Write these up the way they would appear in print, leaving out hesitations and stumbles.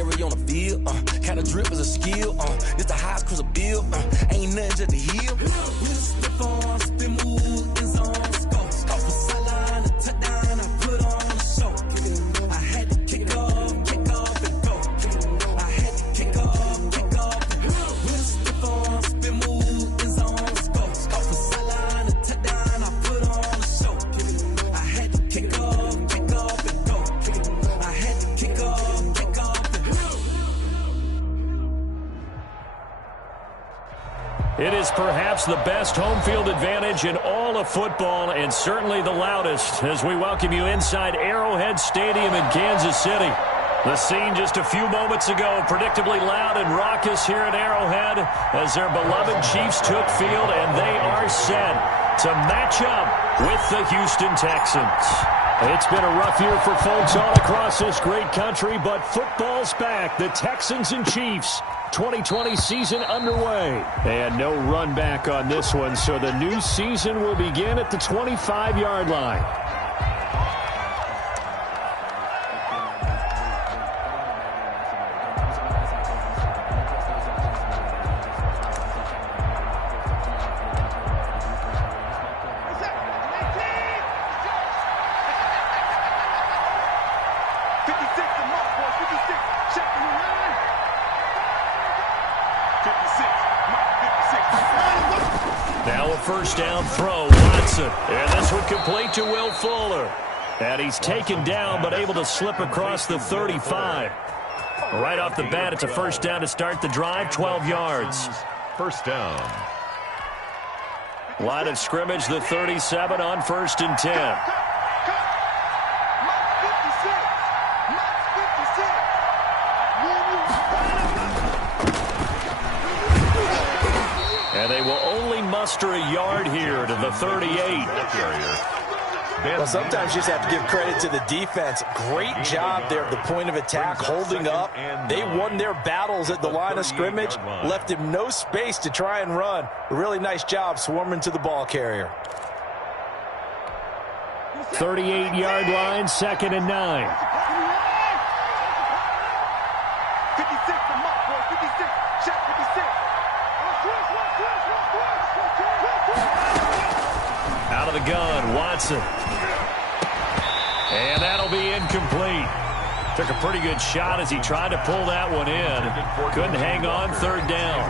scary on the field. Kinda drip is a skill. It's the highest cruise a bill. Ain't nothing just to heal. We just slip on, spin move, in zone, scope. Off the sideline, a touchdown, I put on a show. I had to kick off and go. I had to kick off and go. We just slip on, spin move, in zone, scope. Off the sideline, a touchdown, I put on a show. I had to kick off and go. I had to kick off and go. It is perhaps the best home field advantage in all of football, and certainly the loudest, as we welcome you inside Arrowhead Stadium in Kansas City. The scene just a few moments ago, predictably loud and raucous here at Arrowhead as their beloved Chiefs took field, and they are set to match up with the Houston Texans. It's been a rough year for folks all across this great country, but football's back. The Texans and Chiefs, 2020 season underway. And no run back on this one, so the new season will begin at the 25-yard line. Now a first down throw, Watson. And this one complete to Will Fuller. And he's taken down but able to slip across the 35. Right off the bat, it's a first down to start the drive, 12 yards. First down. Line of scrimmage, the 37 on 1st and 10. And they will only muster a yard here to the 38. Well, sometimes you just have to give credit to the defense. Great job there at the point of attack, holding up. They won their battles at the line of scrimmage, left him no space to try and run. A really nice job swarming to the ball carrier. 38-yard line, 2nd and 9. Out of the gun, Watson. And that'll be incomplete. Took a pretty good shot as he tried to pull that one in. Couldn't hang on, 3rd down.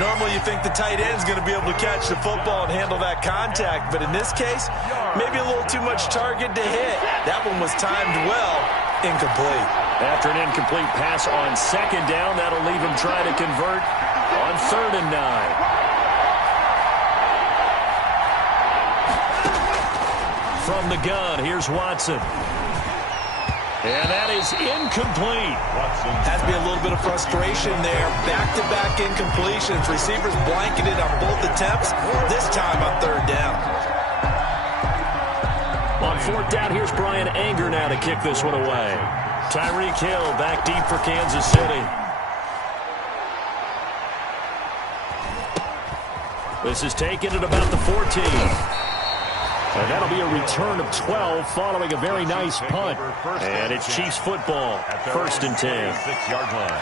Normally you think the tight end's going to be able to catch the football and handle that contact, but in this case, maybe a little too much target to hit. That one was timed well. Incomplete. After an incomplete pass on 2nd down, that'll leave him trying to convert on 3rd and 9. From the gun, here's Watson. And that is incomplete. Has to be a little bit of frustration there. Back-to-back incompletions. Receivers blanketed on both attempts, this time on 3rd down. On 4th down, here's Brian Anger now to kick this one away. Tyreek Hill back deep for Kansas City. This is taken at about the 14. And that'll be a return of 12 following a very nice punt. And it's Chiefs football, 1st and 10. 6-yard line.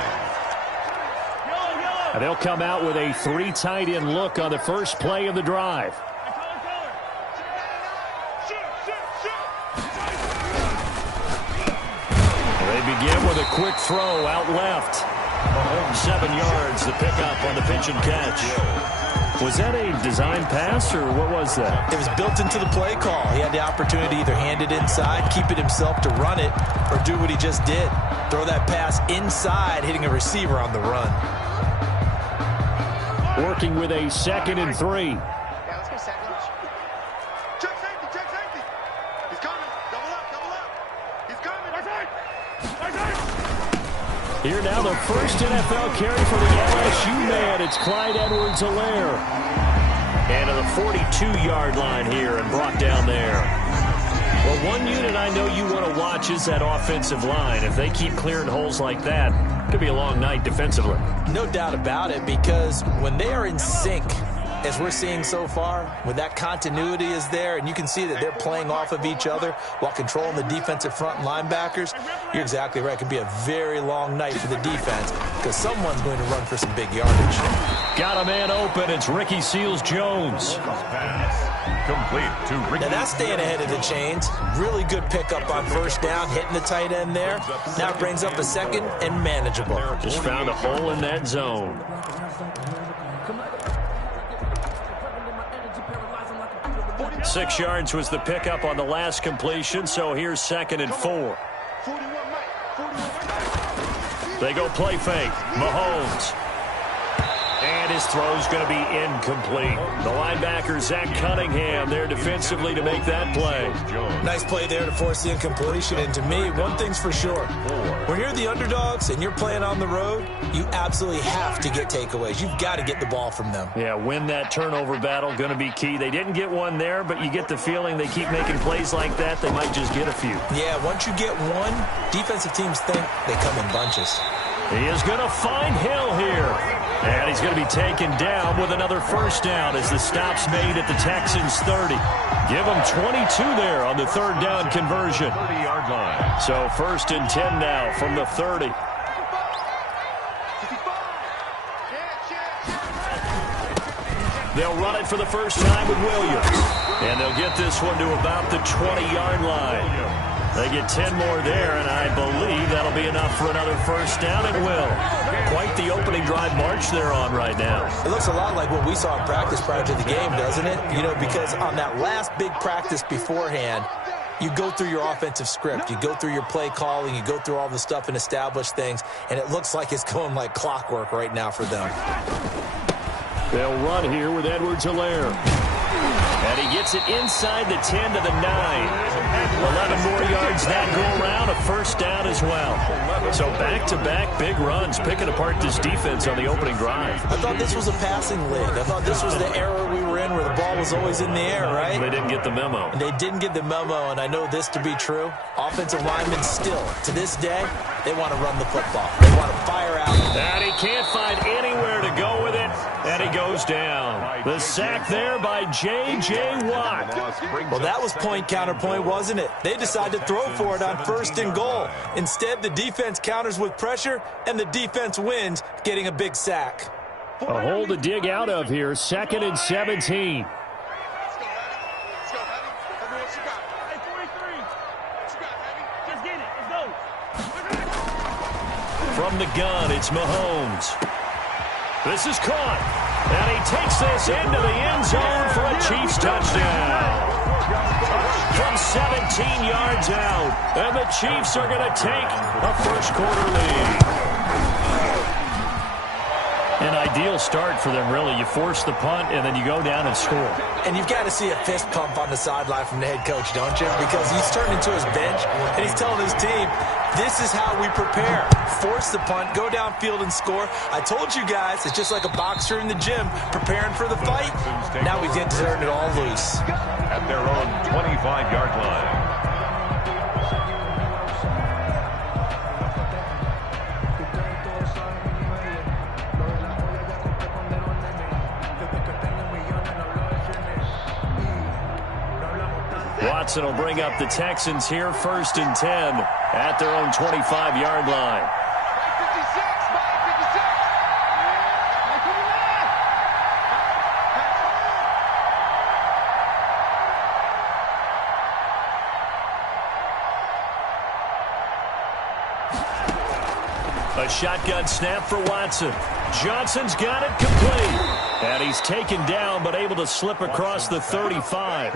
And they'll come out with a 3 tight end look on the first play of the drive. They begin with a quick throw out left. 7 yards, the pickup on the pitch and catch. Was that a design pass, or what was that? It was built into the play call. He had the opportunity to either hand it inside, keep it himself to run it, or do what he just did. Throw that pass inside, hitting a receiver on the run. Working with a 2nd and 3. Yeah, let's go second. Check safety, check safety. He's coming. Double up, double up. He's coming. Right side. Right side. Here now, the first NFL carry for the LSU man. It's Clyde Edwards-Helaire. And to the 42-yard line here and brought down there. Well, one unit I know you want to watch is that offensive line. If they keep clearing holes like that, it could be a long night defensively. No doubt about it, because when they are in sync, as we're seeing so far, when that continuity is there, and you can see that they're playing off of each other while controlling the defensive front and linebackers, you're exactly right. It could be a very long night for the defense because someone's going to run for some big yardage. Got a man open. It's Ricky Seals-Jones. Complete to Ricky. Now that's staying ahead of the chains. Really good pickup on first down, hitting the tight end there. Now it brings up a second and manageable. Just found a hole in that zone. Six yards was the pickup on the last completion, so here's 2nd and 4. They go play fake. Mahomes. And his throw's going to be incomplete. The linebacker, Zach Cunningham, there defensively to make that play. Nice play there to force the incompletion. And to me, one thing's for sure. When you're the underdogs and you're playing on the road, you absolutely have to get takeaways. You've got to get the ball from them. Yeah, win that turnover battle, going to be key. They didn't get one there, but you get the feeling they keep making plays like that, they might just get a few. Yeah, once you get one, defensive teams think they come in bunches. He is going to find Hill here. And he's going to be taken down with another first down as the stop's made at the Texans' 30. Give them 22 there on the third down conversion. 30-yard line. So 1st and 10 now from the 30. They'll run it for the first time with Williams. And they'll get this one to about the 20-yard line. They get 10 more there, and I believe that'll be enough for another first down. It will. Quite the opening drive march they're on right now. It looks a lot like what we saw in practice prior to the game, doesn't it? You know, because on that last big practice beforehand, you go through your offensive script. You go through your play calling. You go through all the stuff and establish things, and it looks like it's going like clockwork right now for them. They'll run here with Edwards-Helaire. And he gets it inside the 10 to the 9. 11 more yards that go around, a first down as well. So back-to-back big runs, picking apart this defense on the opening drive. I thought this was a passing league. I thought this was the era we were in where the ball was always in the air, right? They didn't get the memo. And they didn't get the memo, and I know this to be true. Offensive linemen still, to this day, they want to run the football. They want to fire out. And he can't find anywhere to go with it, and he goes down. The sack there by J.J. Watt. Well, that was point-counterpoint, wasn't it? They decided to throw for it on 1st and goal. Instead, the defense counters with pressure, and the defense wins, getting a big sack. A hole to dig out of here, 2nd and 17. From the gun, it's Mahomes. This is caught. And he takes this into the end zone for a Chiefs touchdown. From 17 yards out. And the Chiefs are going to take a first-quarter lead. An ideal start for them, really. You force the punt, and then you go down and score. And you've got to see a fist pump on the sideline from the head coach, don't you? Because he's turned into his bench, and he's telling his team, this is how we prepare. Force the punt, go downfield and score. I told you guys, it's just like a boxer in the gym preparing for the fight. Now we get to turn it all loose. At their own 25-yard line. Watson will bring up the Texans here, 1st and 10 at their own 25-yard line. A shotgun snap for Watson. Johnson's got it complete. And he's taken down, but able to slip across the 35.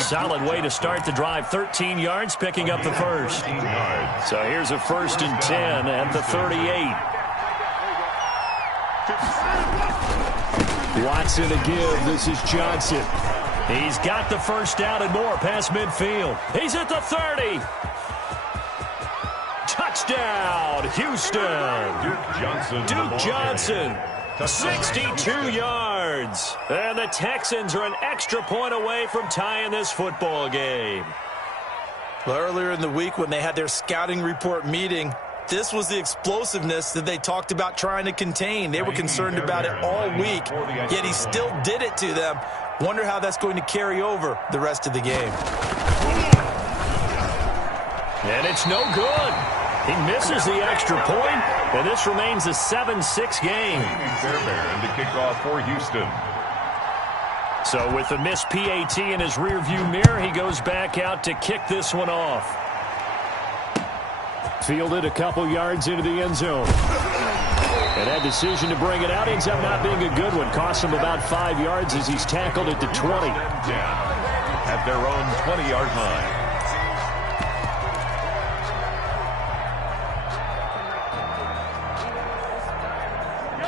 Solid way to start the drive. 13 yards, picking up the first. So here's a 1st and 10 at the 38. Watson to give. This is Johnson. He's got the first down and more past midfield. He's at the 30. Touchdown, Houston. Duke Johnson. 62 yards. And the Texans are an extra point away from tying this football game. Well, earlier in the week when they had their scouting report meeting, This was the explosiveness that they talked about trying to contain. They were concerned about it all week, yet he still did it to them. Wonder how that's going to carry over the rest of the game. And it's no good. He misses the extra point, and this remains a 7-6 game. Fairbairn to kick off for Houston. So with the missed PAT in his rearview mirror, he goes back out to kick this one off. Fielded a couple yards into the end zone. And that decision to bring it out ends up not being a good one. Costs him about 5 yards as he's tackled at the 20. At their own 20-yard line.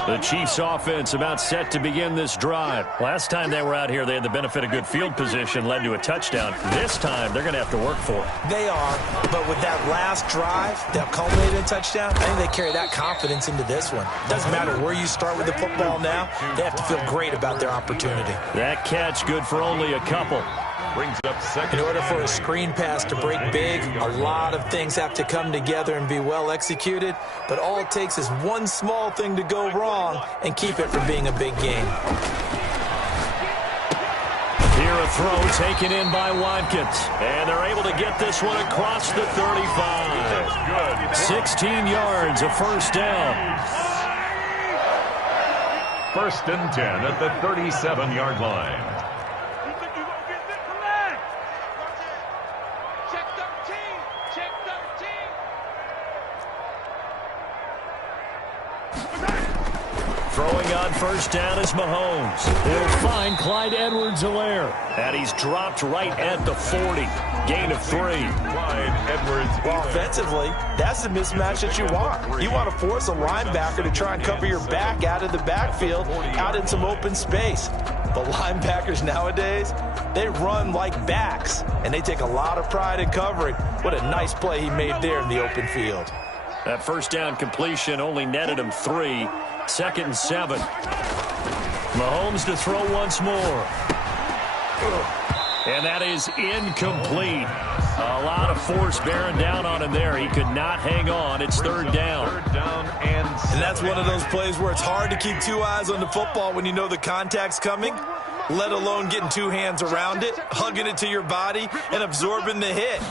The Chiefs offense about set to begin this drive. Last time they were out here, they had the benefit of good field position, led to a touchdown. This time, they're going to have to work for it. They are, but with that last drive that culminated in a touchdown, I think they carry that confidence into this one. Doesn't matter where you start with the football now, they have to feel great about their opportunity. That catch good for only a couple. Brings up second. In order for a screen pass to break big, a lot of things have to come together and be well executed, but all it takes is one small thing to go wrong and keep it from being a big game. Here a throw taken in by Watkins, and they're able to get this one across the 35. 16 yards, a first down. First and 10 at the 37-yard line. Throwing on first down is Mahomes. He'll find Clyde Edwards-Helaire. And he's dropped right at the 40. Gain of 3. Clyde Edwards-Helaire. Well, offensively, that's the mismatch that you want. You want to force a linebacker to try and cover your back out of the backfield, out in some open space. But linebackers nowadays, they run like backs, and they take a lot of pride in covering. What a nice play he made there in the open field. That first down completion only netted him 3. Second and 7. Mahomes to throw once more. And that is incomplete. A lot of force bearing down on him there. He could not hang on. It's third down. And that's one of those plays where it's hard to keep two eyes on the football when you know the contact's coming, let alone getting two hands around it, hugging it to your body, and absorbing the hit.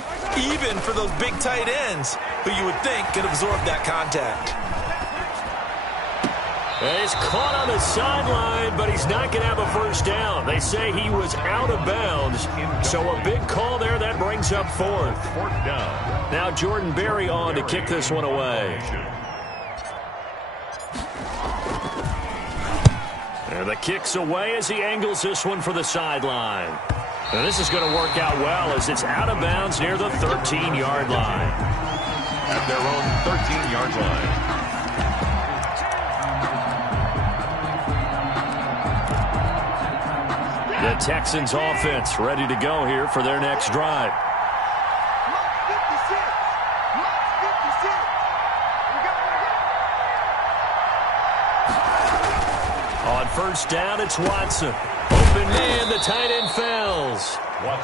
Even for those big tight ends who you would think could absorb that contact. He's caught on the sideline, but he's not going to have a first down. They say he was out of bounds, so a big call there that brings up fourth. Down. Now Jordan Berry on to kick this one away. And the kick's away as he angles this one for the sideline. And this is going to work out well as it's out of bounds near the 13-yard line. At their own 13-yard line. The Texans offense ready to go here for their next drive. On first down, it's Watson. Open man, the tight end fails.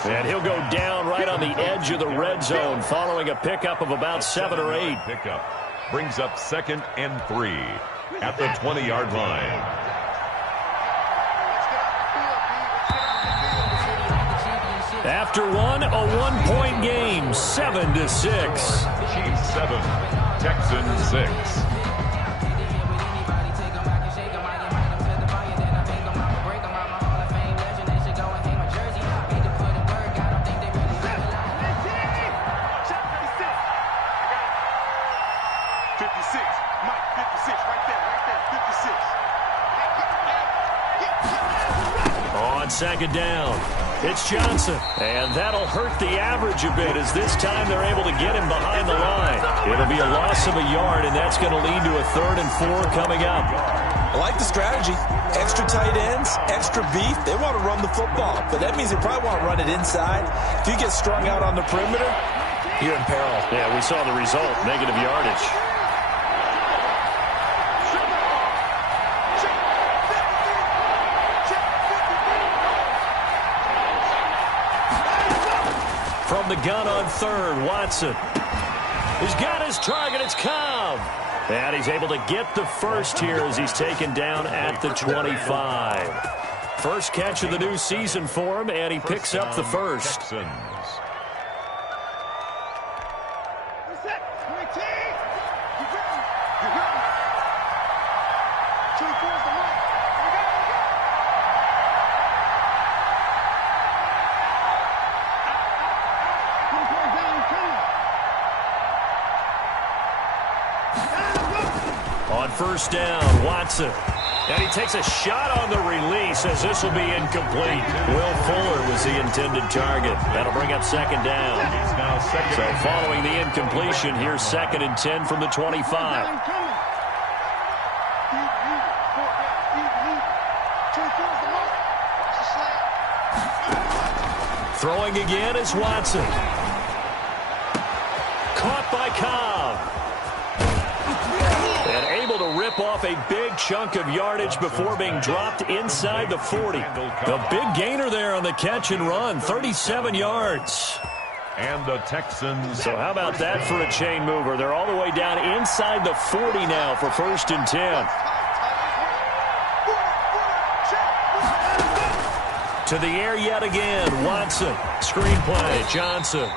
And he'll go down right on the edge of the red zone following a pickup of about 7 or 8. Pickup brings up second and 3 at the 20-yard line. After one, a one-point game, 7-6. Chiefs 7, Texans 6. On second down, it's Johnson. And that'll hurt the average a bit as this time they're able to get him behind the line. It'll be a loss of a yard, and that's going to lead to a 3rd and 4 coming up. I like the strategy. Extra tight ends, extra beef. They want to run the football, but that means they probably want to run it inside. If you get strung out on the perimeter, you're in peril. Yeah, we saw the result, negative yardage. From the gun on 3rd, Watson. He's got his target. It's Cobb. And he's able to get the first here as he's taken down at the 25. First catch of the new season for him, and he picks up the first. Texans. On first down, Watson. And he takes a shot on the release as this will be incomplete. Will Fuller was the intended target. That'll bring up second down. So following the incompletion, here's 2nd and 10 from the 25. Throwing again is Watson. Caught by Cobb. And able to rip off a big chunk of yardage before being dropped inside the 40. The big gainer there on the catch and run, 37 yards. And the Texans. So how about that for a chain mover? They're all the way down inside the 40 now for 1st and 10. To the air yet again, Watson. Screen play, Johnson.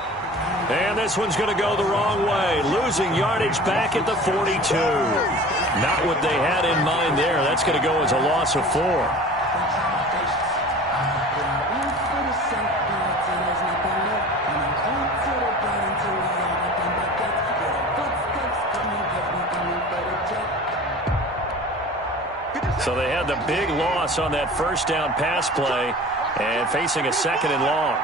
And this one's going to go the wrong way. Losing yardage back at the 42. Not what they had in mind there. That's going to go as a loss of 4. So they had the big loss on that first down pass play and facing a 2nd and long.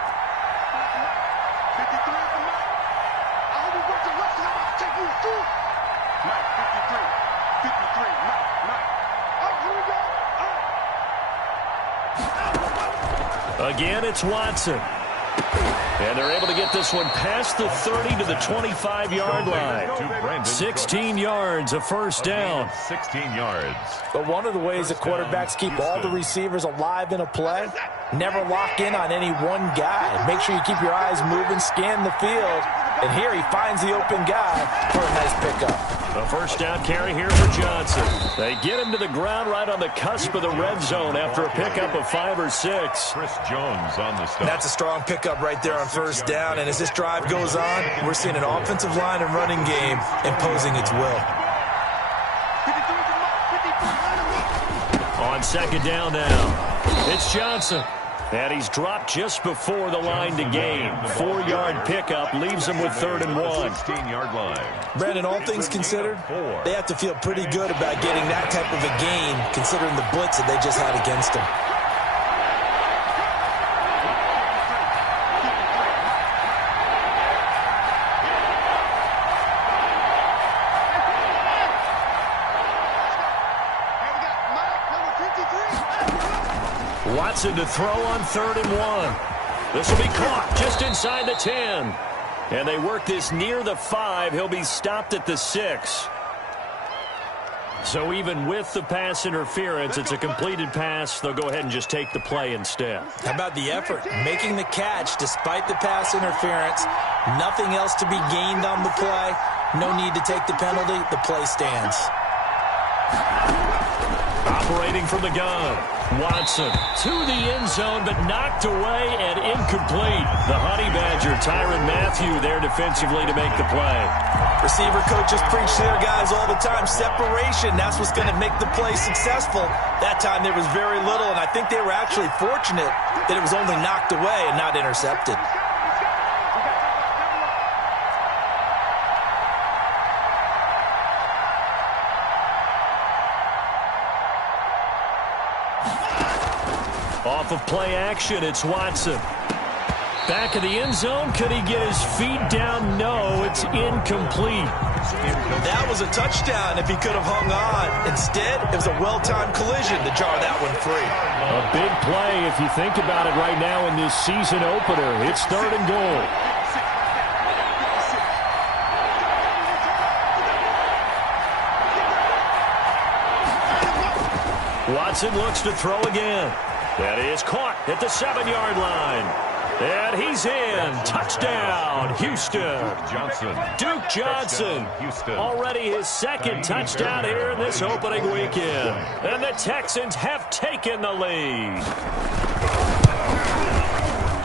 Again, it's Watson. And they're able to get this one past the 30 to the 25-yard line. 16 yards, a first down. 16 yards. But one of the ways that quarterbacks keep all the receivers alive in a play, never lock in on any one guy. Make sure you keep your eyes moving, scan the field. And here he finds the open guy for a nice pickup. A first down carry here for Johnson. They get him to the ground right on the cusp of the red zone after a pickup of 5 or 6. Chris Jones on the stop. That's a strong pickup right there on first down. And as this drive goes on, we're seeing an offensive line and running game imposing its will. On second down now, it's Johnson. And he's dropped just before the line to gain. 4-yard pickup leaves him with 3rd and 1. 16-yard line. Brandon, all things considered, they have to feel pretty good about getting that type of a gain, considering the blitz that they just had against them. Watson to throw on 3rd and 1. This will be caught just inside the 10. And they work this near the 5. He'll be stopped at the 6. So even with the pass interference, it's a completed pass. They'll go ahead and just take the play instead. How about the effort? Making the catch despite the pass interference. Nothing else to be gained on the play. No need to take the penalty. The play stands. Operating from the gun, Watson to the end zone, but knocked away and incomplete. The Honey Badger, Tyrann Mathieu, there defensively to make the play. Receiver coaches preach to their guys all the time. Separation, that's what's going to make the play successful. That time there was very little, and I think they were actually fortunate that it was only knocked away and not intercepted. Off of play action, it's Watson. Back of the end zone, could he get his feet down? No, it's incomplete. That was a touchdown if he could have hung on. Instead, it was a well-timed collision to jar that one free. A big play if you think about it right now in this season opener. It's 3rd and goal. Watson looks to throw again. That is caught at the 7-yard line. And he's in. Touchdown, Houston. Duke Johnson. Already his second touchdown here in this opening weekend. And the Texans have taken the lead.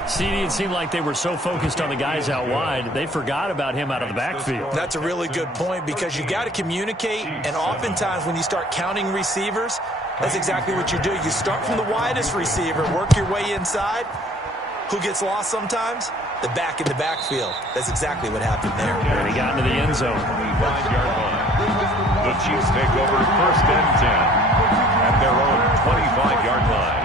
CD, it seemed like they were so focused on the guys out wide, they forgot about him out of the backfield. That's a really good point because you got to communicate, and oftentimes when you start counting receivers, that's exactly what you do. You start from the widest receiver, work your way inside. Who gets lost sometimes? The back in the backfield. That's exactly what happened there. And he got into the end zone. 25-yard line. The Chiefs take over 1st and 10 at their own 25-yard line.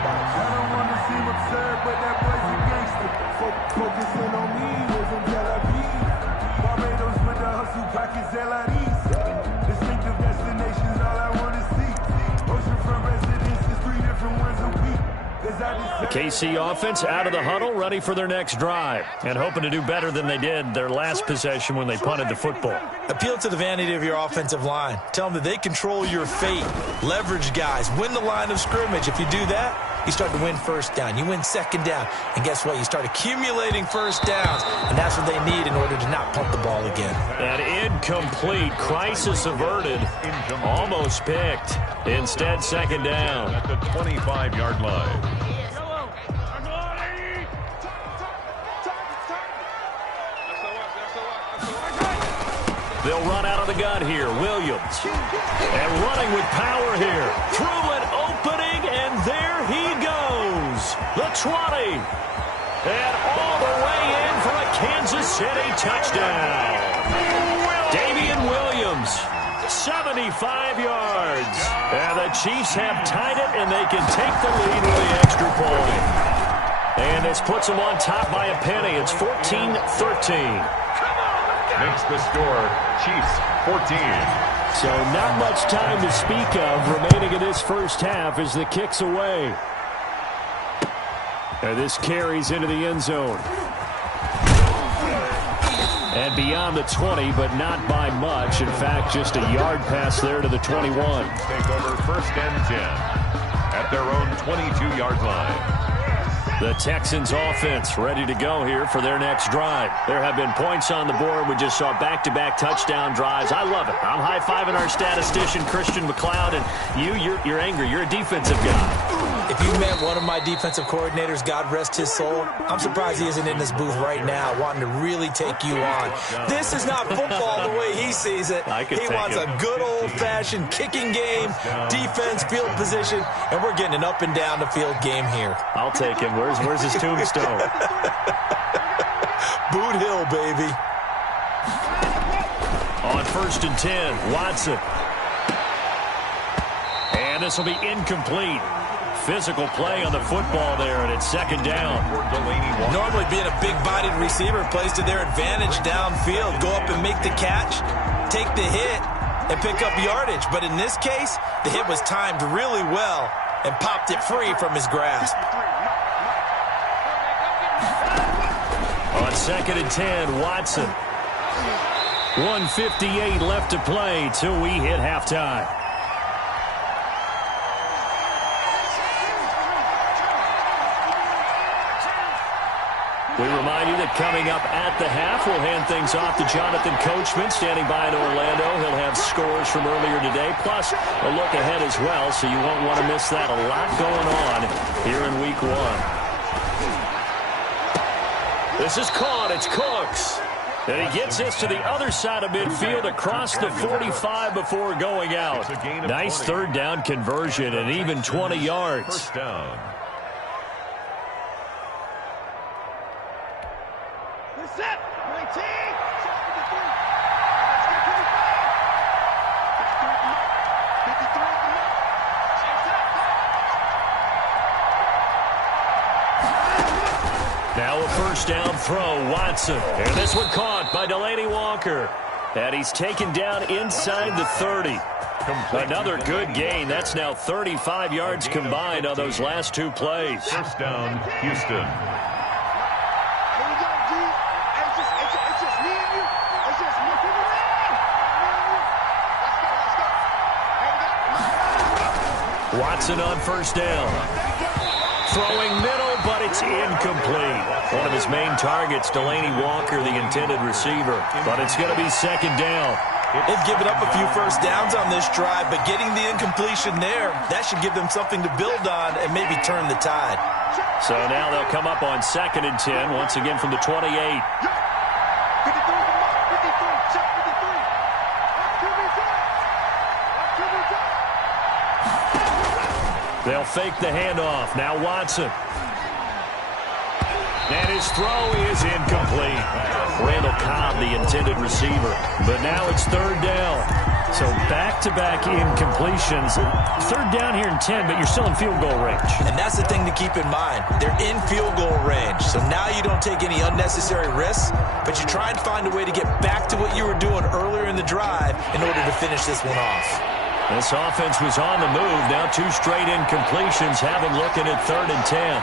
The KC offense out of the huddle, ready for their next drive, and hoping to do better than they did their last possession when they punted the football. Appeal to the vanity of your offensive line. Tell them that they control your fate. Leverage guys. Win the line of scrimmage. If you do that, you start to win 1st down. You win 2nd down. And guess what? You start accumulating 1st downs. And that's what they need in order to not pump the ball again. An incomplete. Crisis averted. Almost picked. Instead, 2nd down. At the 25-yard line. They'll run out of the gun here. Williams. And running with power here. Through an opening, and there he goes. The 20. And all the way in for a Kansas City touchdown. Damian Williams, 75 yards. And the Chiefs have tied it, and they can take the lead with the extra point. And this puts them on top by a penny. It's 14-13. Makes the score, Chiefs 14. So not much time to speak of remaining in this first half as the kick's away. And this carries into the end zone. And beyond the 20, but not by much. In fact, just a yard pass there to the 21. Take over 1st and 10 at their own 22-yard line. The Texans offense ready to go here for their next drive. There have been points on the board. We just saw back-to-back touchdown drives. I love it. I'm high-fiving our statistician, Christian McLeod, and you're angry. You're a defensive guy. If you met one of my defensive coordinators, God rest his soul, I'm surprised he isn't in this booth right now wanting to really take you on. This is not football the way he sees it. He wants a good old-fashioned kicking game, defense, field position, and we're getting an up-and-down-the-field game here. I'll take him. Where's his tombstone? Boot Hill, baby. On 1st and 10, Watson. And this will be incomplete. Physical play on the football there, and it's 2nd down. Normally being a big-bodied receiver plays to their advantage downfield. Go up and make the catch, take the hit, and pick up yardage. But in this case, the hit was timed really well and popped it free from his grasp. On 2nd and 10, Watson. 1:58 left to play till we hit halftime. We remind you that coming up at the half, we'll hand things off to Jonathan Coachman, standing by in Orlando. He'll have scores from earlier today, plus a look ahead as well, so you won't want to miss that. A lot going on here in Week 1. This is caught. It's Cooks. And he gets this to the other side of midfield across the 45 before going out. Nice 3rd down conversion and even 20 yards. 1st down. Now a 1st down throw, Watson. And this one caught by Delaney Walker. And he's taken down inside the 30. Another good gain. That's now 35 yards combined on those last 2 plays. 1st down, Houston. Watson on 1st down. Throwing middle, but it's incomplete. One of his main targets, Delaney Walker, the intended receiver. But it's going to be second down. They've given up a few first downs on this drive, but getting the incompletion there, that should give them something to build on and maybe turn the tide. So now they'll come up on 2nd and 10, once again from the 28. They'll fake the handoff. Now Watson. And his throw is incomplete. Randall Cobb, the intended receiver. But now it's 3rd down. So back-to-back incompletions. 3rd down here in 10, but you're still in field goal range. And that's the thing to keep in mind. They're in field goal range. So now you don't take any unnecessary risks, but you try and find a way to get back to what you were doing earlier in the drive in order to finish this one off. This offense was on the move. Now 2 straight incompletions have them looking at 3rd and 10.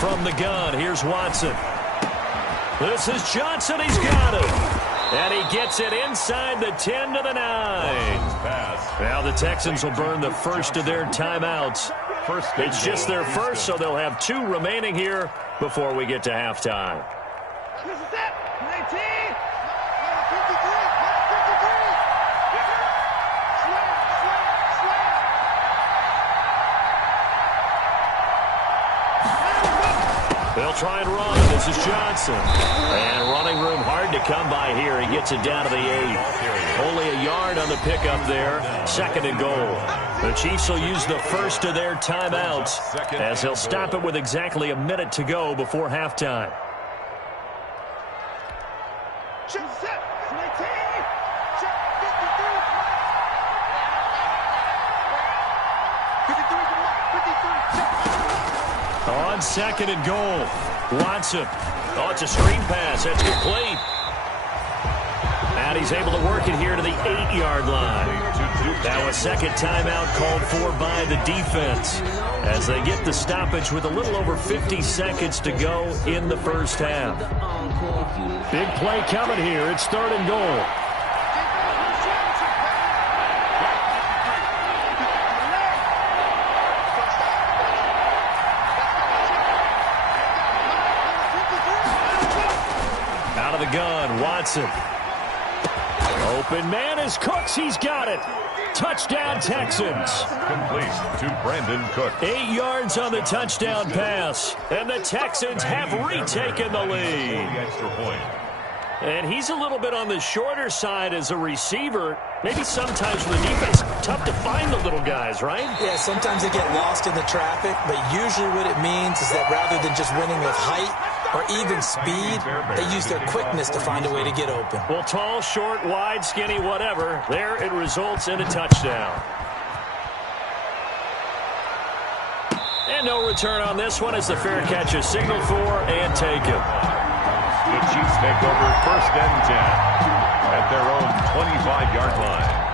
From the gun, here's Watson. This is Johnson. He's got it. And he gets it inside the 10 to the 9. Now the Texans will burn the first of their timeouts. It's just their first, so they'll have 2 remaining here before we get to halftime. They'll try and run. This is Johnson. And running room hard to come by here. He gets it down to the 8. Only a yard on the pickup there. 2nd and goal. The Chiefs will use the first of their timeouts as they'll stop it with exactly a minute to go before halftime. On 2nd and goal, Watson. Oh, it's a screen pass. That's complete. And he's able to work it here to the 8-yard line. Now a second timeout called for by the defense as they get the stoppage with a little over 50 seconds to go in the first half. Big play coming here. It's 3rd and goal. Out of the gun, Watson. Open man is Cooks. He's got it. Touchdown, Texans. Complete to Brandon Cooks. 8 yards on the touchdown pass. And the Texans have retaken the lead. Extra point. And he's a little bit on the shorter side as a receiver. Maybe sometimes for the defense, tough to find the little guys, right? Yeah, sometimes they get lost in the traffic, but usually what it means is that rather than just winning with height or even speed, they use their quickness to find a way to get open. Well, tall, short, wide, skinny, whatever, there it results in a touchdown. And no return on this one as the fair catch is signaled for and taken. The Chiefs take over 1st and 10 at their own 25-yard line.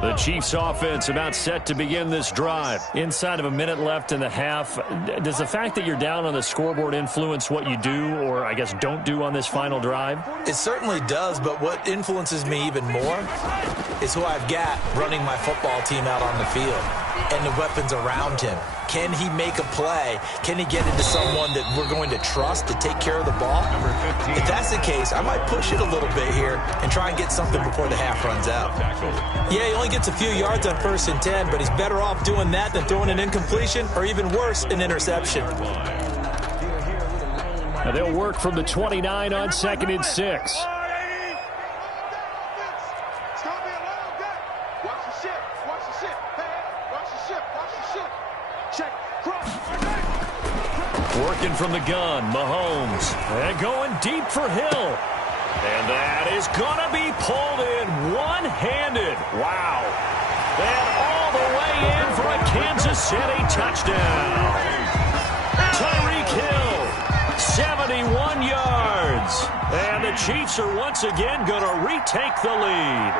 The Chiefs offense about set to begin this drive. Inside of a minute left in the half. Does the fact that you're down on the scoreboard influence what you do or, I guess, don't do on this final drive? It certainly does, but what influences me even more is who I've got running my football team out on the field and the weapons around him. Can he make a play? Can he get into someone that we're going to trust to take care of the ball? If that's the case, I might push it a little bit here and try and get something before the half runs out. Yeah, he only gets a few yards on 1st and 10, but he's better off doing that than throwing an incompletion or even worse, an interception. Now they'll work from the 29 on 2nd and 6. Working from the gun, Mahomes. And going deep for Hill. And that is going to be pulled in one-handed. Wow. And all the way in for a Kansas City touchdown. Tyreek Hill, 71 yards. And the Chiefs are once again going to retake the lead.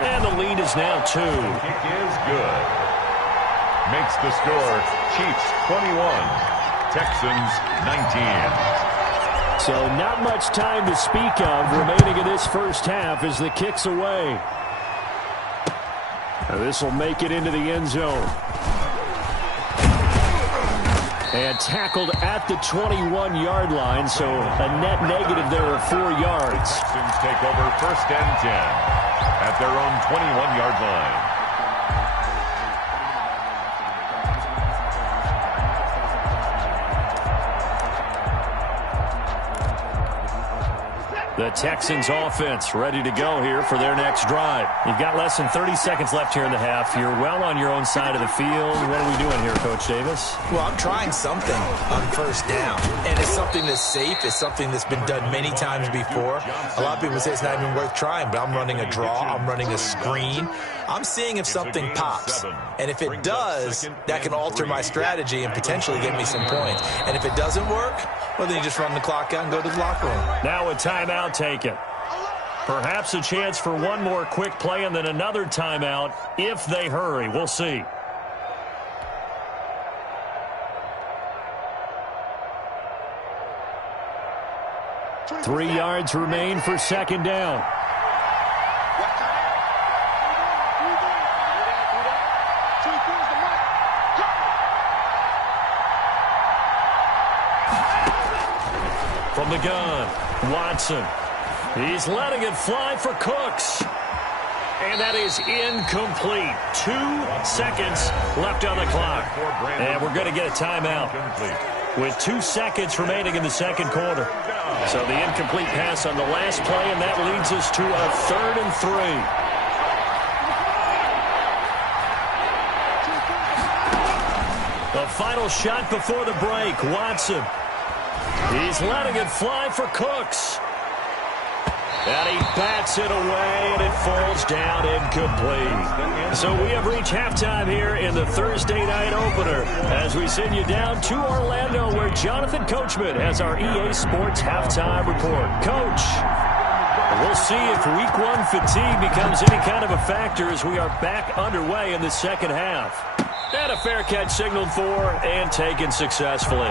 And the lead is now 2. Kick is good. Makes the score Chiefs 21, Texans 19. So not much time to speak of remaining in this first half as the kick's away. This will make it into the end zone. And tackled at the 21-yard line, so a net negative there of 4 yards. Texans take over first and 10 at their own 21-yard line. The Texans offense ready to go here for their next drive. You've got less than 30 seconds left here in the half. You're well on your own side of the field. What are we doing here, Coach Davis? Well, I'm trying something on first down. And it's something that's safe. It's something that's been done many times before. A lot of people say it's not even worth trying, but I'm running a draw. I'm running a screen. I'm seeing if something pops. And if it does, that can alter my strategy and potentially get me some points. And if it doesn't work, well, then you just run the clock out and go to the locker room. Now a timeout taken. Perhaps a chance for one more quick play and then another timeout if they hurry. We'll see. Three yards remain for second down. From the gun, Watson. He's letting it fly for Cooks. And that is incomplete. 2 seconds left on the clock. And we're going to get a timeout with 2 seconds remaining in the second quarter. So the incomplete pass on the last play, and that leads us to a 3rd and 3. The final shot before the break, Watson. He's letting it fly for Cooks. And he bats it away, and it falls down incomplete. So we have reached halftime here in the Thursday night opener as we send you down to Orlando where Jonathan Coachman has our EA Sports halftime report. Coach, we'll see if week 1 fatigue becomes any kind of a factor as we are back underway in the second half. And a fair catch signaled for and taken successfully.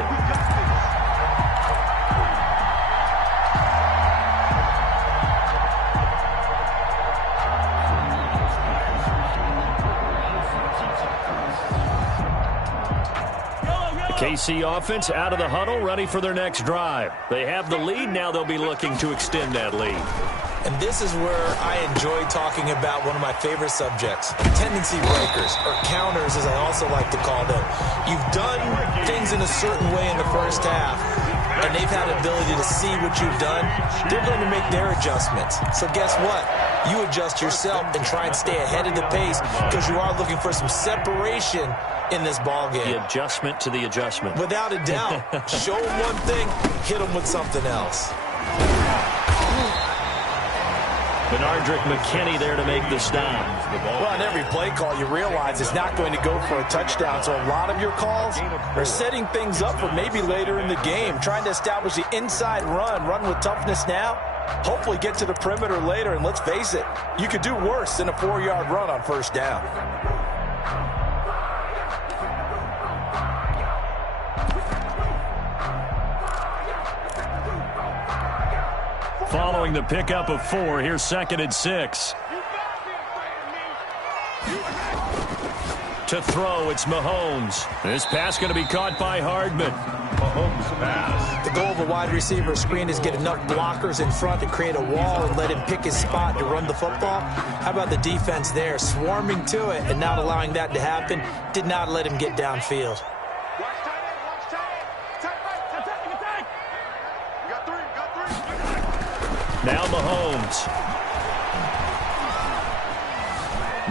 KC offense out of the huddle, ready for their next drive. They have the lead. Now they'll be looking to extend that lead. And this is where I enjoy talking about one of my favorite subjects, tendency breakers, or counters as I also like to call them. You've done things in a certain way in the first half, and they've had the ability to see what you've done. They're going to make their adjustments. So guess what? You adjust yourself and try and stay ahead of the pace because you are looking for some separation in this ball game. The adjustment to the adjustment. Without a doubt. Show them one thing, hit them with something else. Benardrick McKinney there to make the stop. Well, on every play call, you realize it's not going to go for a touchdown. So a lot of your calls are setting things up for maybe later in the game, trying to establish the inside run with toughness now. Hopefully get to the perimeter later, and let's face it, you could do worse than a 4-yard run on first down. Following the pickup of 4, here's 2nd and 6. To throw, it's Mahomes. This pass going to be caught by Hardman. Mahomes pass. The goal of a wide receiver screen is get enough blockers in front to create a wall and let him pick his spot to run the football. How about the defense there, swarming to it and not allowing that to happen? Did not let him get downfield. Now Mahomes.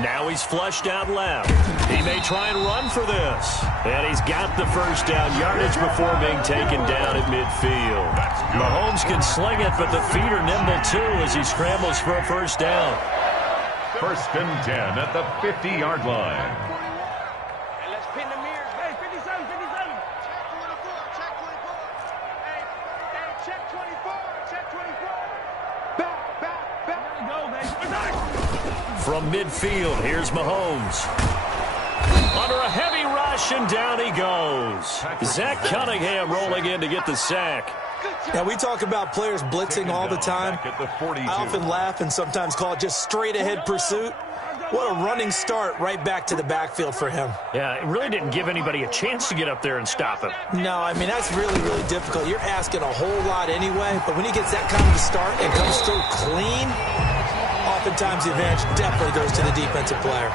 Now he's flushed out left. He may try and run for this. And he's got the first down yardage before being taken down at midfield. Mahomes can sling it, but the feet are nimble too as he scrambles for a first down. 1st and 10 at the 50-yard line. Let's pin the mirrors. Hey, 57, 57. Check 24, check 24. Hey, check 24, check 24. Back. From midfield, here's Mahomes. Under a heavy rush, and down he goes. Zach Cunningham rolling in to get the sack. Now, we talk about players blitzing all the time. I often laugh and sometimes call it just straight-ahead pursuit. What a running start right back to the backfield for him. Yeah, it really didn't give anybody a chance to get up there and stop him. No, I mean, that's really, really difficult. You're asking a whole lot anyway, but when he gets that kind of a start and comes through clean, oftentimes the advantage definitely goes to the defensive player.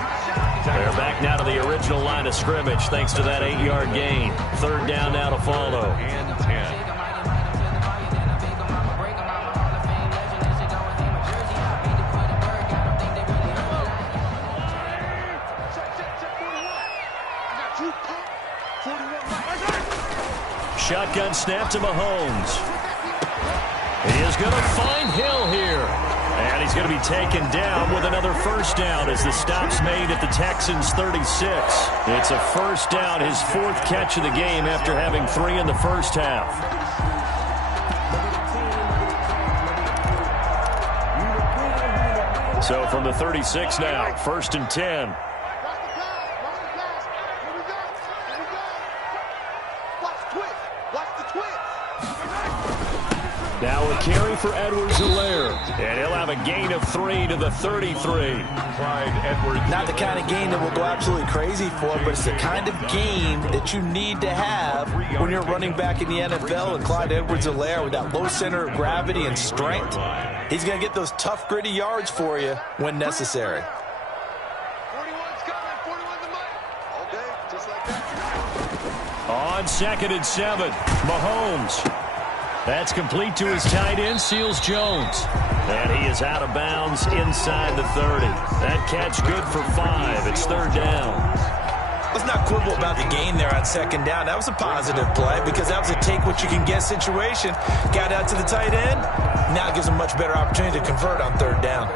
They're back now to the original line of scrimmage thanks to that 8-yard gain. Third down now to follow. And 10. Shotgun snap to Mahomes. He is going to find Hill here. And he's going to be taken down with another first down as the stop's made at the Texans' 36. It's a first down, his fourth catch of the game after having 3 in the first half. So from the 36 now, 1st and 10. Now a carry for Edwards-Helaire, and he'll have a gain of 3 to the 33. Clyde Edwards. Not the kind of game that we'll go absolutely crazy for, but it's the kind of game that you need to have when you're running back in the NFL. And Clyde Edwards-Helaire, with that low center of gravity and strength, he's going to get those tough, gritty yards for you when necessary. 41's coming. 41's the money. All day, just like that. On 2nd and 7, Mahomes. That's complete to his tight end, Seals Jones. And he is out of bounds inside the 30. That catch good for 5. It's 3rd down. Let's not quibble about the gain there on 2nd down. That was a positive play because that was a take-what-you-can-get situation. Got out to the tight end. Now it gives him a much better opportunity to convert on 3rd down.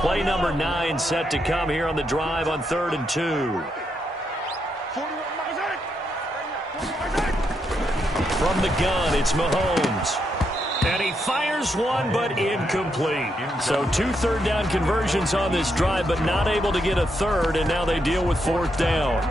Play number 9 set to come here on the drive on 3rd and 2. From the gun, it's Mahomes. And he fires one, but incomplete. So 2 3rd down conversions on this drive, but not able to get a 3rd, and now they deal with 4th down.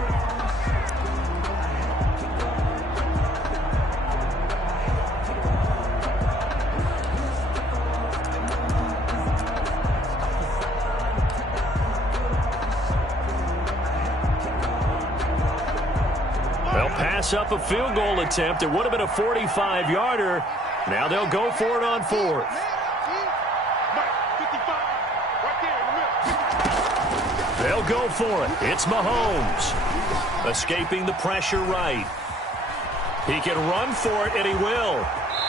Up a field goal attempt. It would have been a 45-yarder. Now they'll go for it on 4th. They'll go for it. It's Mahomes. Escaping the pressure right. He can run for it, and he will.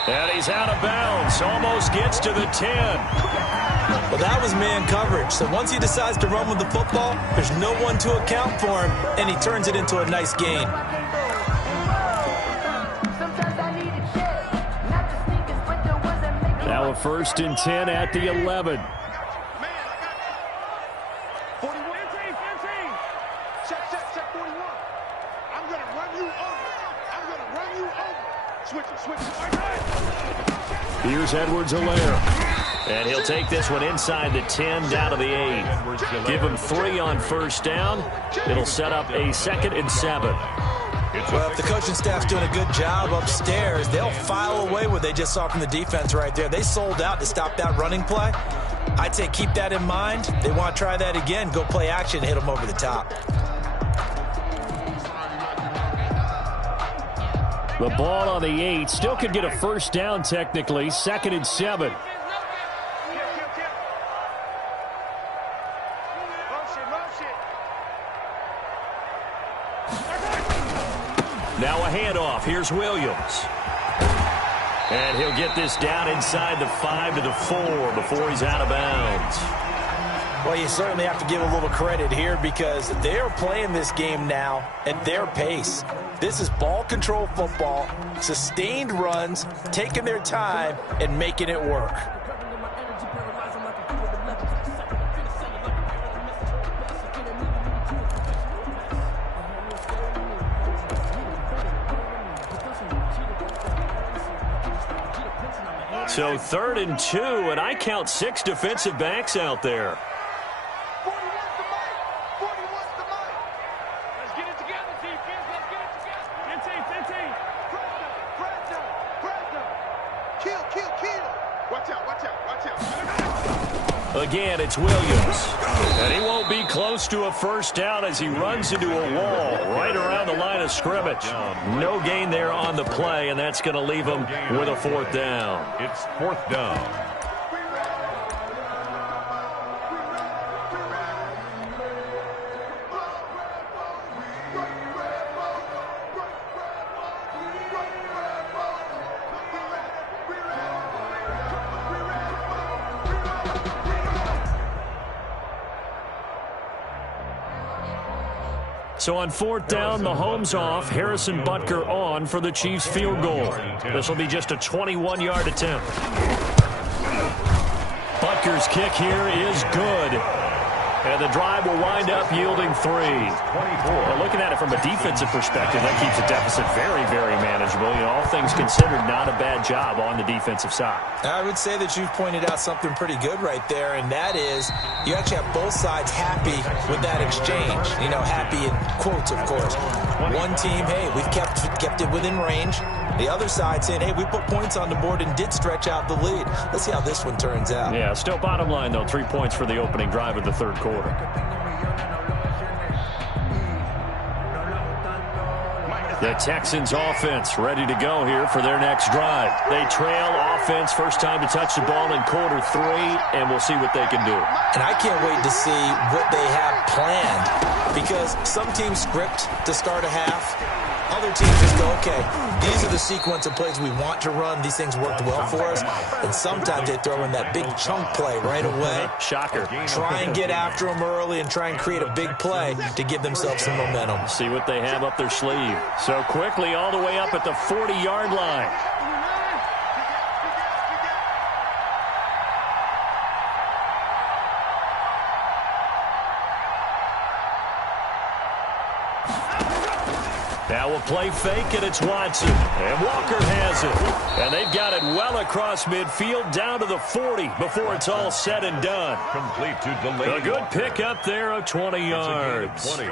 And he's out of bounds. Almost gets to the 10. Well, that was man coverage. So once he decides to run with the football, there's no one to account for him, and he turns it into a nice gain. Now a 1st and 10 at the 11. Man, I got 41. 15. Check 41. I'm going to run you over. Switch it. Here's Edwards-Helaire. And he'll take this one inside the 10 down to the 8. Give him 3 on 1st down. It'll set up a 2nd and 7. Well, if the coaching staff's doing a good job upstairs, they'll file away what they just saw from the defense right there. They sold out to stop that running play. I'd say keep that in mind. They want to try that again. Go play action, hit them over the top. The ball on the 8. Still could get a 1st down technically. 2nd and 7. Now a handoff. Here's Williams. And he'll get this down inside the 5 to the 4 before he's out of bounds. Well, you certainly have to give a little credit here because they're playing this game now at their pace. This is ball control football, sustained runs, taking their time, and making it work. So 3rd and 2, and I count 6 defensive backs out there. 41's the mic. 41's the mic. Let's get it together, defense. Let's get it together. 15. Kill. Watch out. Again, it's Williams. And he won't be close to a first down as he runs into a wall right around the line of scrimmage. No gain there on the play, and that's going to leave him with a 4th down. It's 4th down. So on 4th down, Mahomes off, Harrison Butker on for the Chiefs field goal. This will be just a 21-yard attempt. Butker's kick here is good. And the drive will wind up yielding 3. Well, looking at it from a defensive perspective, that keeps the deficit very, very manageable. You know, all things considered, not a bad job on the defensive side. I would say that you've pointed out something pretty good right there, and that is you actually have both sides happy with that exchange. You know, happy in quotes, of course. One team, hey, we've kept it within range. The other side saying, hey, we put points on the board and did stretch out the lead. Let's see how this one turns out. Yeah, still bottom line, though, 3 points for the opening drive of the 3rd quarter. The Texans offense ready to go here for their next drive. They trail offense, first time to touch the ball in quarter 3, and we'll see what they can do. And I can't wait to see what they have planned, because some teams script to start a half. Other teams just go, okay, these are the sequence of plays we want to run. These things worked well for us. And sometimes they throw in that big chunk play right away. Shocker. Try and get after them early and try and create a big play to give themselves some momentum. See what they have up their sleeve. So quickly all the way up at the 40-yard line. Now we'll play fake, and it's Watson. And Walker has it. And they've got it well across midfield down to the 40 before it's all said and done. Complete to delay. A good pick up there of 20 yards. 20.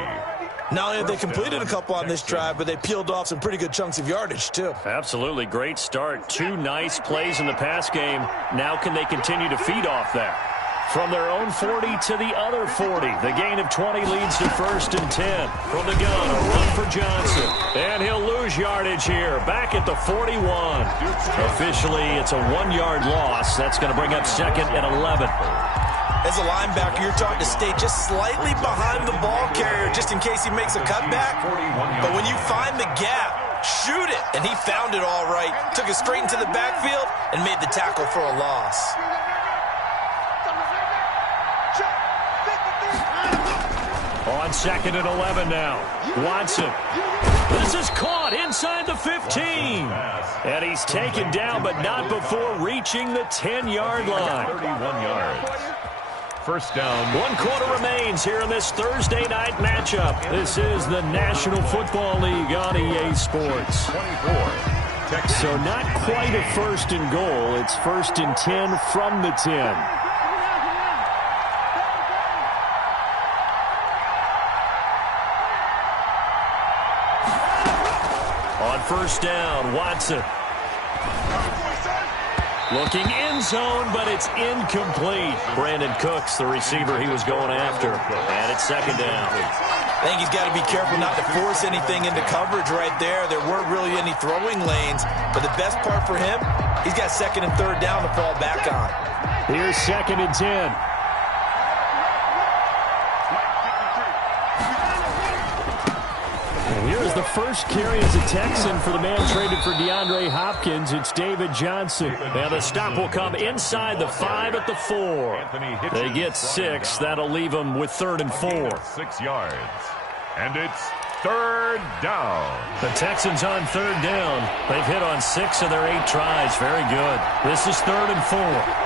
Not only have they completed a couple on this drive, but they peeled off some pretty good chunks of yardage, too. Absolutely great start. 2 nice plays in the pass game. Now can they continue to feed off that? From their own 40 to the other 40. The gain of 20 leads to 1st and 10. From the gun, a run for Johnson. And he'll lose yardage here. Back at the 41. Officially, it's a 1-yard loss. That's going to bring up 2nd and 11. As a linebacker, you're taught to stay just slightly behind the ball carrier just in case he makes a cutback. But when you find the gap, shoot it. And he found it all right. Took it straight into the backfield and made the tackle for a loss. On 2nd and 11 now. Watson. This is caught inside the 15. And he's taken down, but not before reaching the 10-yard line. 31 yards. First down. 1 quarter remains here in this Thursday night matchup. This is the National Football League on EA Sports. 24. So not quite a 1st and goal. It's 1st and 10 from the 10. On 1st down, Watson. Looking end zone, but it's incomplete. Brandon Cooks, the receiver he was going after. And it's 2nd down. I think he's got to be careful not to force anything into coverage right there. There weren't really any throwing lanes. But the best part for him, he's got 2nd and 3rd down to fall back on. Here's 2nd and 10. Here's the first carry as a Texan for the man traded for DeAndre Hopkins. It's David Johnson. Now the stop will come inside the 5 at the 4. They get 6. That'll leave them with 3rd and 4. 6 yards. And it's 3rd down. The Texans on 3rd down. They've hit on 6 of their 8 tries. Very good. This is 3rd and 4.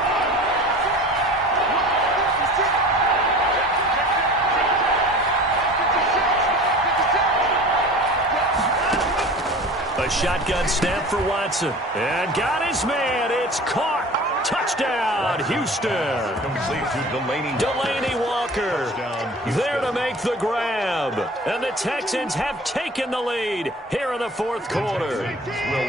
A shotgun snap for Watson. And got his man. It's caught. Touchdown, Houston. Complete to Delaney Walker there to make the grab. And the Texans have taken the lead here in the fourth quarter.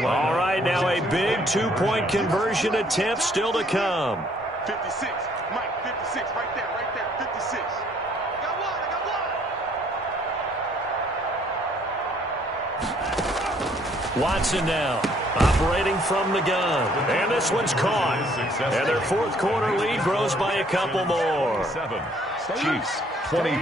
All right, now a big two-point conversion attempt still to come. 56. Mike, 56. Right there. 56. I got one. Watson now operating from the gun. And this one's caught. And their fourth quarter lead grows by a couple more. Chiefs 24.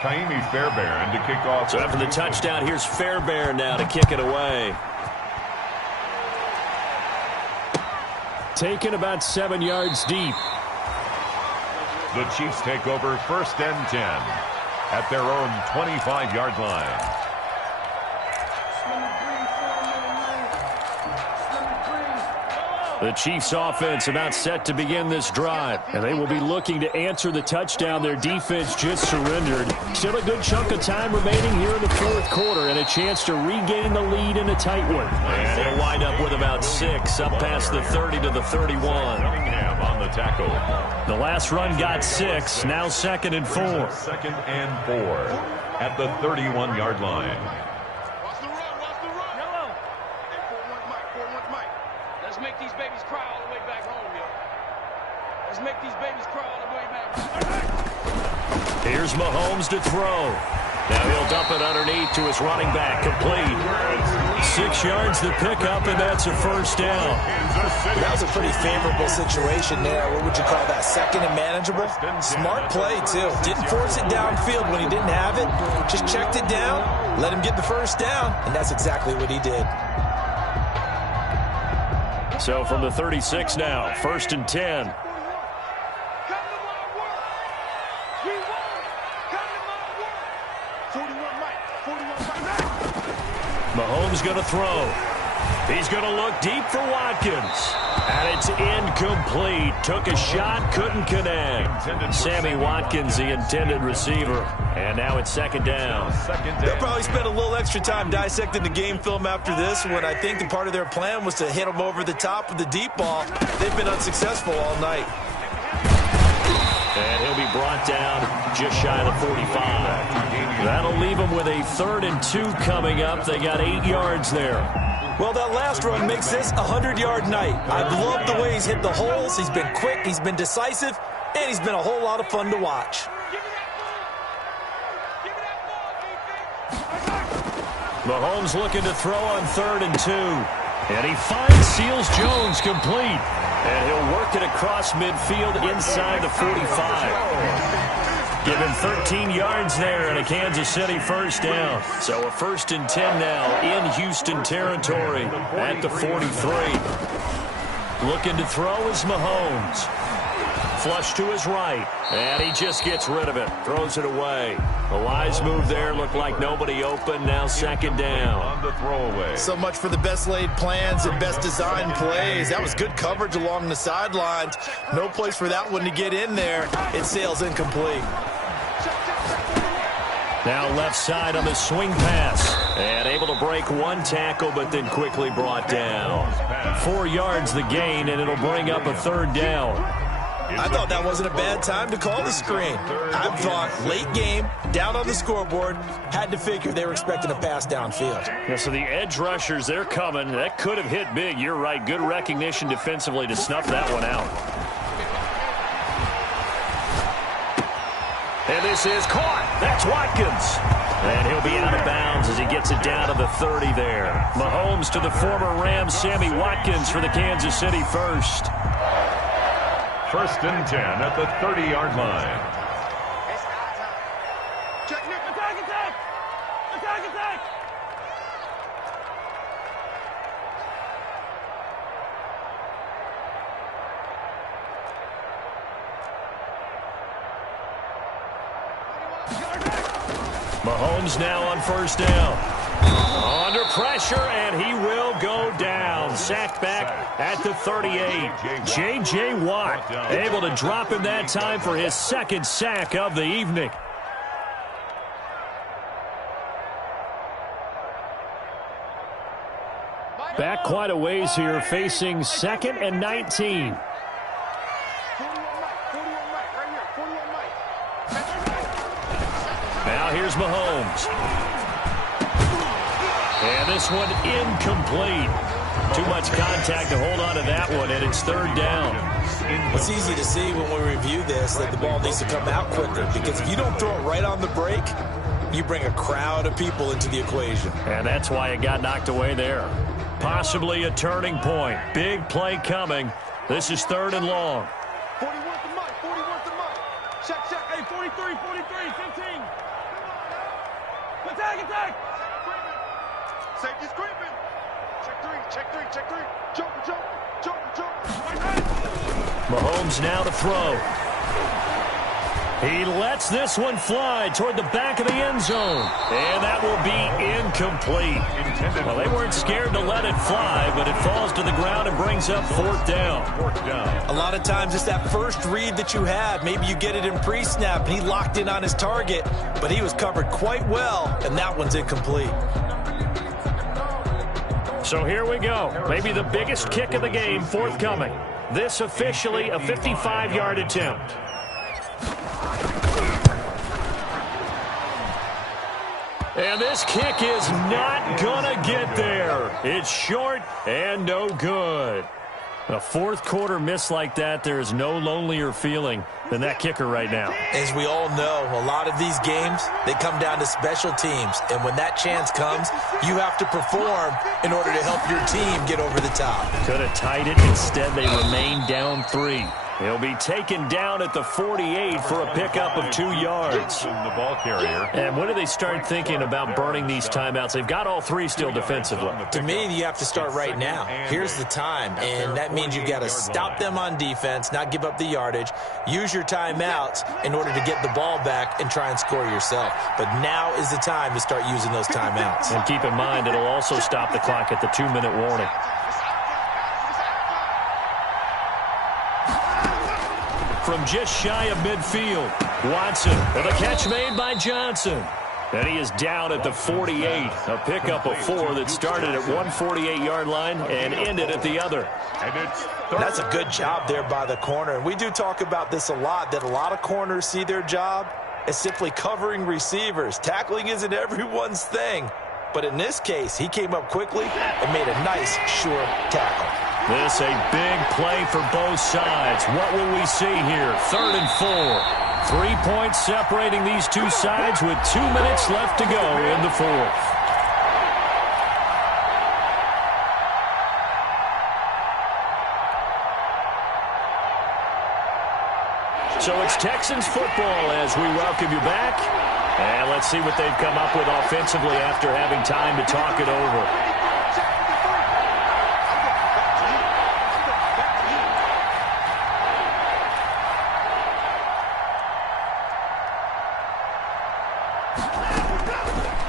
Kaimi Fairbairn to kick off. So after the touchdown, here's Fairbairn now to kick it away. Taken about 7 yards deep. The Chiefs take over 1st and 10 at their own 25-yard line. The Chiefs offense about set to begin this drive, and they will be looking to answer the touchdown their defense just surrendered. Still a good chunk of time remaining here in the fourth quarter and a chance to regain the lead in a tight one. And they'll wind up with about 6 up past the 30 to the 31. Cunningham on the tackle. The last run got 6, now 2nd and 4. 2nd and 4 at the 31-yard line. Watch the run. Yellow. Hey, 4-1 Mike. Let's make these babies cry all the way back home, yo. Let's make these babies cry all the way back home. Here's Mahomes to throw. Now he'll dump it underneath to his running back, complete. 6 yards to pick up, and that's a first down. That was a pretty favorable situation there. What would you call that? 2nd and manageable? Smart play, too. Didn't force it downfield when he didn't have it. Just checked it down, let him get the first down, and that's exactly what he did. So from the 36 now, 1st and 10. Come to my work. We won. Come to my work. 41 Mike. Mahomes going to throw. He's going to look deep for Watkins. And it's incomplete. Took a shot, couldn't connect. Sammy Watkins, the intended receiver. And now it's 2nd down. They'll probably spend a little extra time dissecting the game film after this when I think the part of their plan was to hit him over the top with the deep ball. They've been unsuccessful all night. And he'll be brought down just shy of the 45. That'll leave him with a 3rd and 2 coming up. They got 8 yards there. Well, that last run makes this a 100-yard night. I've loved the way he's hit the holes. He's been quick, he's been decisive, and he's been a whole lot of fun to watch. Mahomes looking to throw on 3rd and 2. And he finds Seals Jones complete. And he'll work it across midfield inside the 45. Given 13 yards there and a Kansas City first down. So a 1st and 10 now in Houston territory at the 43. Looking to throw is Mahomes. Flush to his right. And he just gets rid of it. Throws it away. A wise move there. Looked like nobody open. Now 2nd down. On the throwaway. So much for the best laid plans and best designed plays. That was good coverage along the sidelines. No place for that one to get in there. It sails incomplete. Now left side on the swing pass. And able to break one tackle, but then quickly brought down. 4 yards the gain, and it'll bring up a 3rd down. I thought that wasn't a bad time to call the screen. I thought late game, down on the scoreboard, had to figure they were expecting a pass downfield. Yeah, so the edge rushers, they're coming. That could have hit big. You're right. Good recognition defensively to snuff that one out. And this is caught. That's Watkins. And he'll be out of bounds as he gets it down to the 30 there. Mahomes to the former Rams, Sammy Watkins for the Kansas City first. 1st and 10 at the 30-yard line. Check Nick. Attack. Mahomes now on 1st down. Under pressure, and he will go down. Sacked back at the 38. J.J. Watt able to drop him that time for his 2nd sack of the evening. Back quite a ways here, facing 2nd and 19. Now here's Mahomes. And this one incomplete. Too much contact to hold on to that one, and it's 3rd down. It's easy to see when we review this that the ball needs to come out quicker, because if you don't throw it right on the break, you bring a crowd of people into the equation. And that's why it got knocked away there. Possibly a turning point. Big play coming. This is 3rd and long. 41 to Mike, 41 to Mike. Check, hey, 43, 15. Attack. Safety's creeping. Check 3. Joker. Mahomes now to throw. He lets this one fly toward the back of the end zone. And that will be incomplete. Well, they weren't scared to let it fly, but it falls to the ground and brings up 4th down. A lot of times it's that first read that you have. Maybe you get it in pre-snap, and he locked in on his target, but he was covered quite well, and that one's incomplete. So here we go. Maybe the biggest kick of the game forthcoming. This officially a 55-yard attempt. And this kick is not gonna get there. It's short and no good. A 4th quarter miss like that, there is no lonelier feeling than that kicker right now. As we all know, a lot of these games, they come down to special teams. And when that chance comes, you have to perform in order to help your team get over the top. Could have tied it. Instead, they remain down 3. He'll be taken down at the 48 for a pickup of 2 yards. The ball carrier. And when do they start thinking about burning these timeouts? They've got all 3 still defensively. To me, you have to start right now. Here's the time, and that means you got to stop them on defense, not give up the yardage, use your timeouts in order to get the ball back and try and score yourself. But now is the time to start using those timeouts. And keep in mind, it'll also stop the clock at the 2-minute warning. From just shy of midfield, Watson with a catch made by Johnson. And he is down at the 48. A pickup of 4 that started at 148-yard line and ended at the other. That's a good job there by the corner. And we do talk about this a lot, that a lot of corners see their job as simply covering receivers. Tackling isn't everyone's thing. But in this case, he came up quickly and made a nice, sure tackle. This a big play for both sides. What will we see here? 3rd and 4. 3 points separating these two sides with 2 minutes left to go in the 4th. So it's Texans football as we welcome you back. And let's see what they've come up with offensively after having time to talk it over.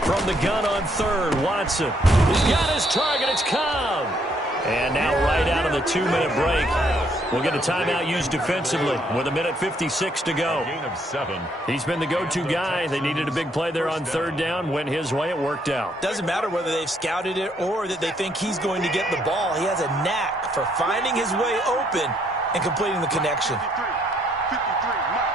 From the gun on 3rd, Watson. He's got his target. It's Cobb. And now right out of the 2-minute break, we'll get a timeout used defensively with 1:56 to go. Gain of 7. He's been the go-to guy. They needed a big play there on 3rd down. Went his way. It worked out. Doesn't matter whether they've scouted it or that they think he's going to get the ball. He has a knack for finding his way open and completing the connection. 53, Mike.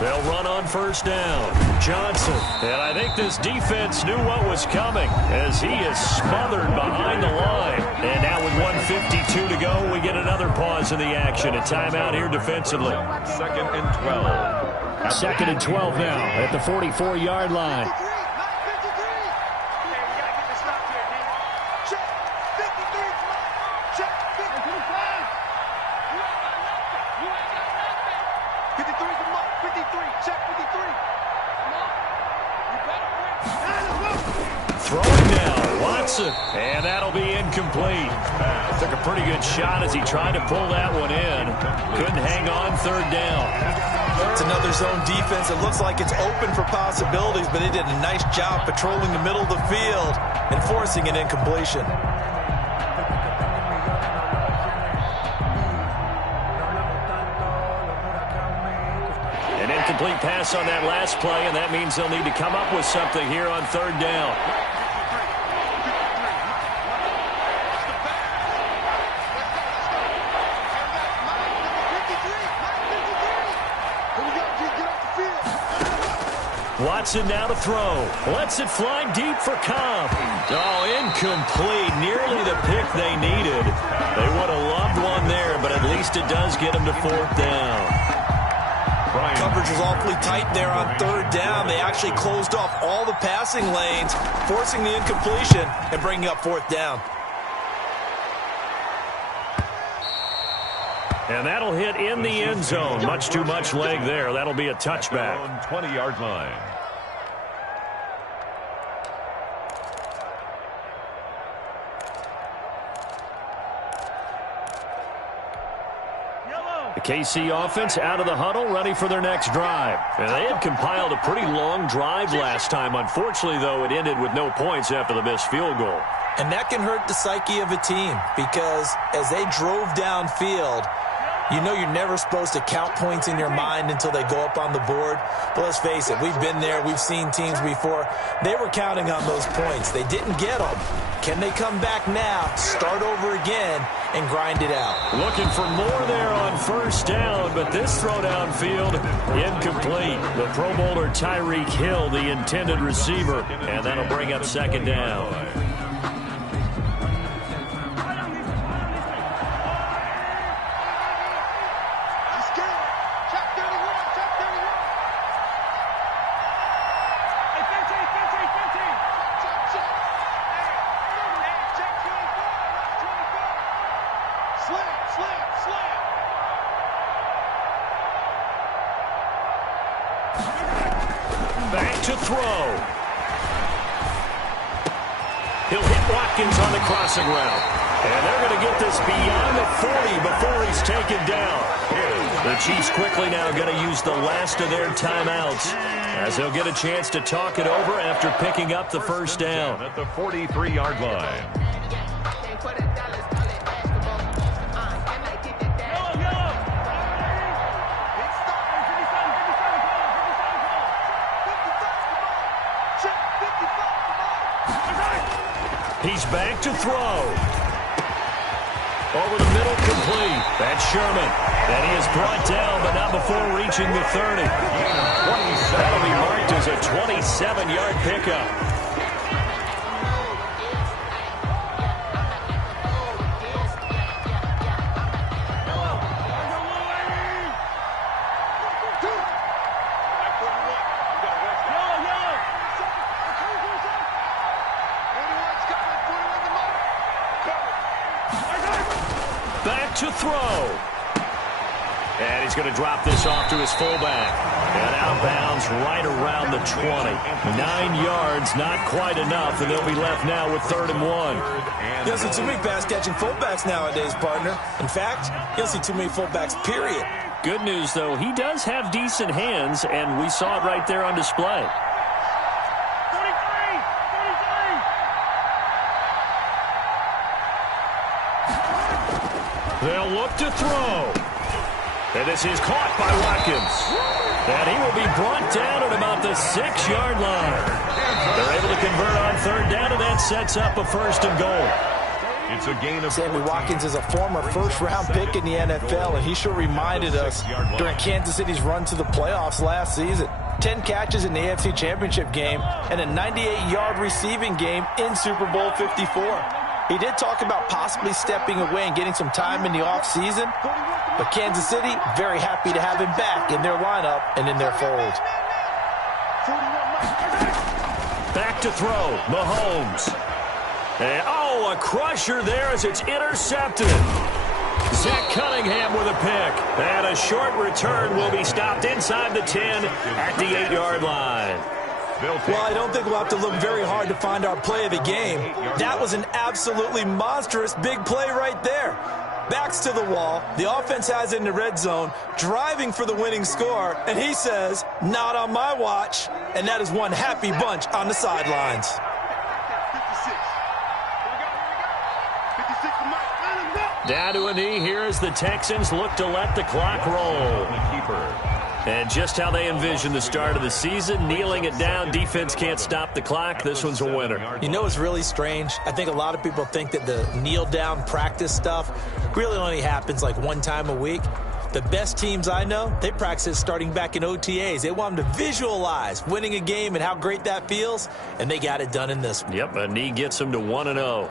They'll run on 1st down. Johnson. And I think this defense knew what was coming as he is smothered behind the line. And now with 1:52 to go, we get another pause in the action. A timeout here defensively. 2nd and 12. 2nd and 12 now at the 44-yard line. Throwing now, Watson, and that'll be incomplete. Took a pretty good shot as he tried to pull that one in. Couldn't hang on 3rd down. It's another zone defense. It looks like it's open for possibilities, but they did a nice job patrolling the middle of the field and forcing an incompletion. incomplete pass on that last play, and that means they'll need to come up with something here on third down. Watson now to throw. Lets it fly deep for Cobb. Oh, incomplete. Nearly the pick they needed. They would have loved one there, but at least it does get them to fourth down. Coverage was awfully tight there on third down. They actually closed off all the passing lanes, forcing the incompletion and bringing up fourth down. And that'll hit in the end zone. Much too much leg there. That'll be a touchback. 20-yard line. The KC offense out of the huddle, ready for their next drive. And they had compiled a pretty long drive last time. Unfortunately, though, it ended with no points after the missed field goal. And that can hurt the psyche of a team because as they drove downfield, you know you're never supposed to count points in your mind until they go up on the board. But let's face it, we've been there. We've seen teams before. They were counting on those points. They didn't get them. Can they come back now, start over again, and grind it out? Looking for more there on first down, but this throw downfield, incomplete. The Pro Bowler Tyreek Hill, the intended receiver, and that'll bring up second down. Back to throw. He'll hit Watkins on the crossing route. And they're going to get this beyond the 40 before he's taken down. The Chiefs quickly now going to use the last of their timeouts as they'll get a chance to talk it over after picking up the first down. At the 43-yard line. He's back to throw. Over the middle, complete. That's Sherman. And he is brought down, but not before reaching the 30. That'll be marked as a 27-yard pickup. To throw. And he's going to drop this off to his fullback. And outbounds right around the 20. 9 yards, not quite enough, and they'll be left now with 3rd and 1. You don't see too many pass-catching fullbacks nowadays, partner. In fact, you don't see too many fullbacks, period. Good news, though, he does have decent hands, and we saw it right there on display. They'll look to throw. And this is caught by Watkins. And he will be brought down at about the 6-yard line. They're able to convert on 3rd down, and that sets up a 1st and goal. It's a gain of Sammy Watkins is a former first-round pick in the NFL, and he sure reminded us during Kansas City's run to the playoffs last season. 10 catches in the AFC Championship game and a 98-yard receiving game in Super Bowl 54. He did talk about possibly stepping away and getting some time in the offseason, but Kansas City very happy to have him back in their lineup and in their fold. Back to throw, Mahomes. And, a crusher there as it's intercepted. Zach Cunningham with a pick. And a short return will be stopped inside the 10 at the 8-yard line. Well, I don't think we'll have to look very hard to find our play of the game. That was an absolutely monstrous big play right there. Backs to the wall. The offense has it in the red zone, driving for the winning score. And he says, not on my watch. And that is one happy bunch on the sidelines. Down to a knee here as the Texans look to let the clock roll. The keeper. And just how they envisioned the start of the season, kneeling it down, defense can't stop the clock. This one's a winner. You know, it's really strange. I think a lot of people think that the kneel-down practice stuff really only happens like one time a week. The best teams I know, they practice it starting back in OTAs. They want them to visualize winning a game and how great that feels, and they got it done in this one. Yep, a knee gets them to 1-0.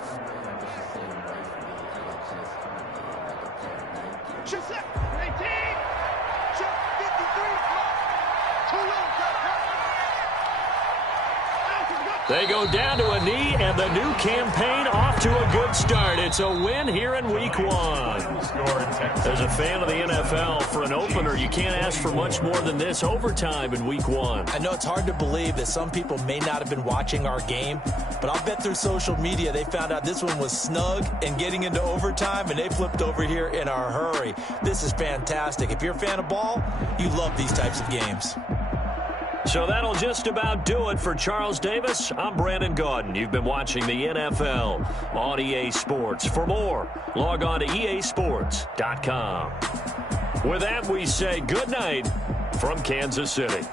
They go down to a knee, and the new campaign off to a good start. It's a win here in Week 1. As a fan of the NFL, for an opener, you can't ask for much more than this overtime in Week 1. I know it's hard to believe that some people may not have been watching our game, but I'll bet through social media they found out this one was snug and getting into overtime, and they flipped over here in a hurry. This is fantastic. If you're a fan of ball, you love these types of games. So that'll just about do it for Charles Davis. I'm Brandon Gaudin. You've been watching the NFL on EA Sports. For more, log on to easports.com. With that, we say good night from Kansas City.